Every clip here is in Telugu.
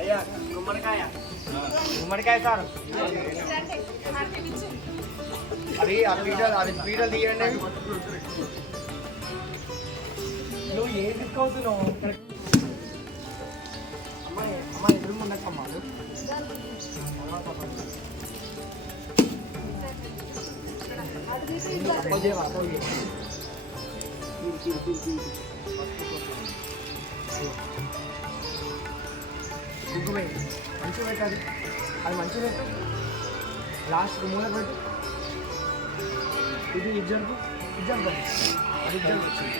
అయ్యా గుమ్మడికాయ గుమ్మడికాయ సార్ అది పీటలు తీయండి. నువ్వు ఏం తీసుకొస్తున్నావు? అమ్మాయి అమ్మాయి ఎదురు ఉండకమ్మా మంచిగా పెట్టాలి. అది మంచిగా పెట్టు. లాస్ట్ మూల పెట్టు. ఇది ఇజ్జంపు ఇజ్జంపు అది ఇజ్జంపు వచ్చింది.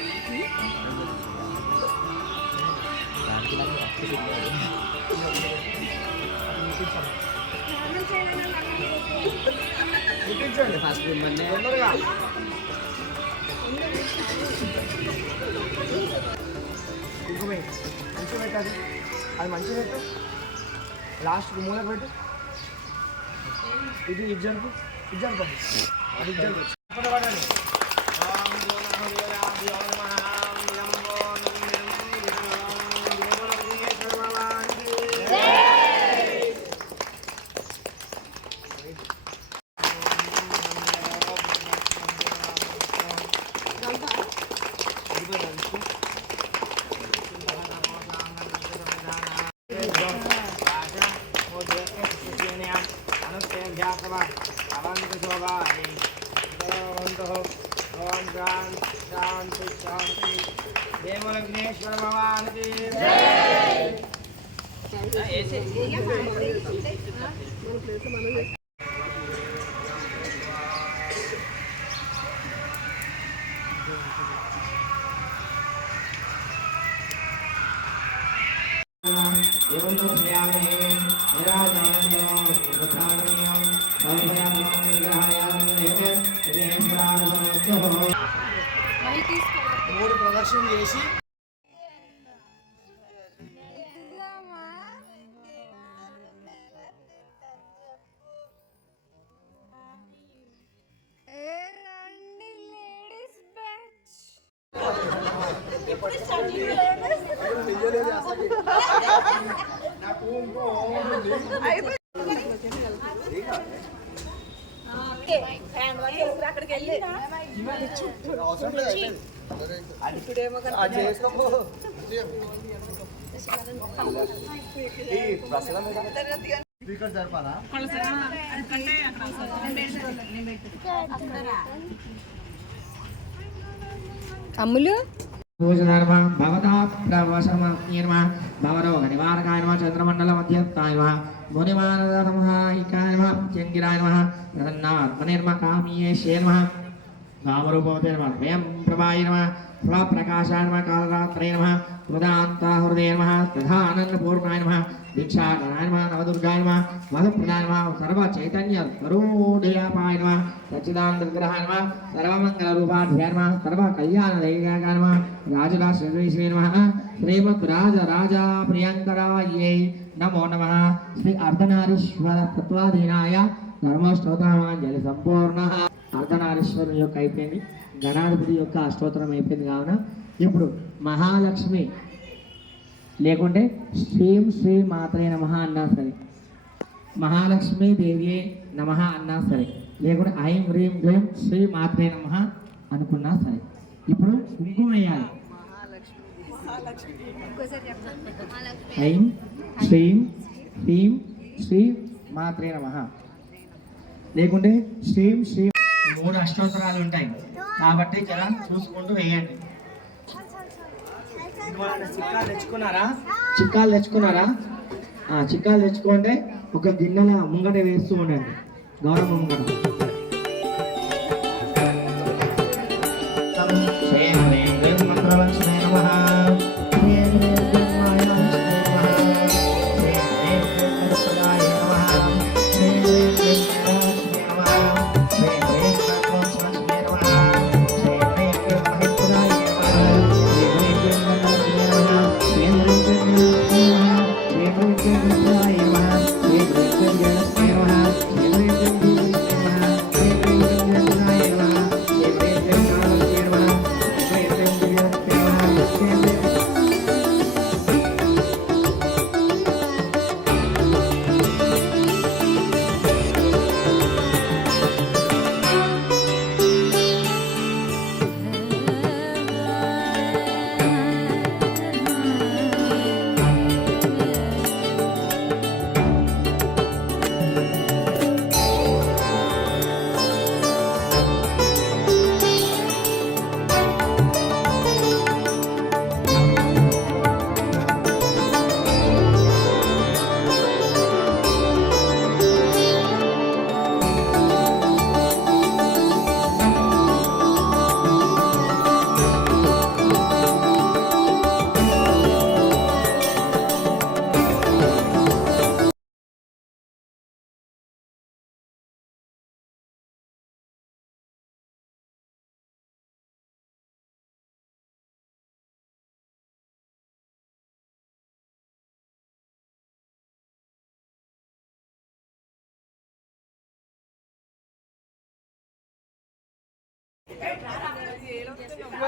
ఫస్ట్ తొందరగా మంచిగా పెట్టాలి. అది మంచిగా పెట్టు. లాస్ట్ మూల పెట్టు. ఇది ఇజ్జంపు ఇజ్జంపు అది ఇజ్జంపు పడాలి. विघ्नेश्वर भगवान की మూడు ప్రదర్శన చేసి అక్కడికి వెళ్ళి జరపాలా అమ్ములు భూషధర్మ భవతా ప్రవశమర్మ భవరోగ నివారకాయ నమ చంద్రమండల మధ్యస్థాయ నమ మునిమానదమహాయికాయ నమ చంగిరాయ నమ ప్రసన్నాత్మనిర్మ కామీయేశే నమ కామరూపవతే నమ స్వయం ప్రభాయ నమ స్వప్రకాశాయ నమ కాలరాత్రే నమ హృదయాంతహృదయ నమ తథానందపూర్ణాయ నమ దీక్షాకరాయ నమ నవదుర్గాయ నమ మధుప్రదాయ నమ సర్వచైతన్య స్వరూఢయాపాయ నమ సచ్చిదానంద విగ్రహాయ నమ సర్వమంగళరూపాఢ్యాయ నమ సర్వకళ్యాణదైకాయ నమ రాజరాశ్రీ నమ శ్రీమద్ రాజరాజా ప్రియంకరాయై నమో నమః. శ్రీ అర్ధనారీశ్వర తత్వాధీనాయ ధర్మస్తోత్రమాంజలి సంపూర్ణ. అర్ధనారీశ్వరుని యొక్క అయిపోయింది, గణాధిపతి యొక్క అష్టోత్తరం అయిపోయింది. కావున ఇప్పుడు మహాలక్ష్మి లేకుంటే శ్రీం శ్రీ మాత్రే నమః అన్నా సరే, మహాలక్ష్మి దేవియే నమః అన్నా సరే, లేకుంటే ఐం హ్రీం గ్రీం శ్రీ మాత్రే నమః అనుకున్నా సరే. ఇప్పుడు కుంకుమ వేయాలి. ఐం శ్రీం హ్రీం శ్రీ మాత్రే నమః, లేకుంటే శ్రీం శ్రీం. మూడు అష్టోత్తరాలు ఉంటాయి కాబట్టి జర చూసుకుంటూ వేయండి. చిక్కాలు తెచ్చుకున్నారా? చిక్కాలు తెచ్చుకుంటే ఒక గిన్నెల ముంగట వేస్తూ ఉండండి. గౌరవ ముంగట మంత్రలక్ష్మీ నమః.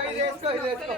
ఇది వేసుకో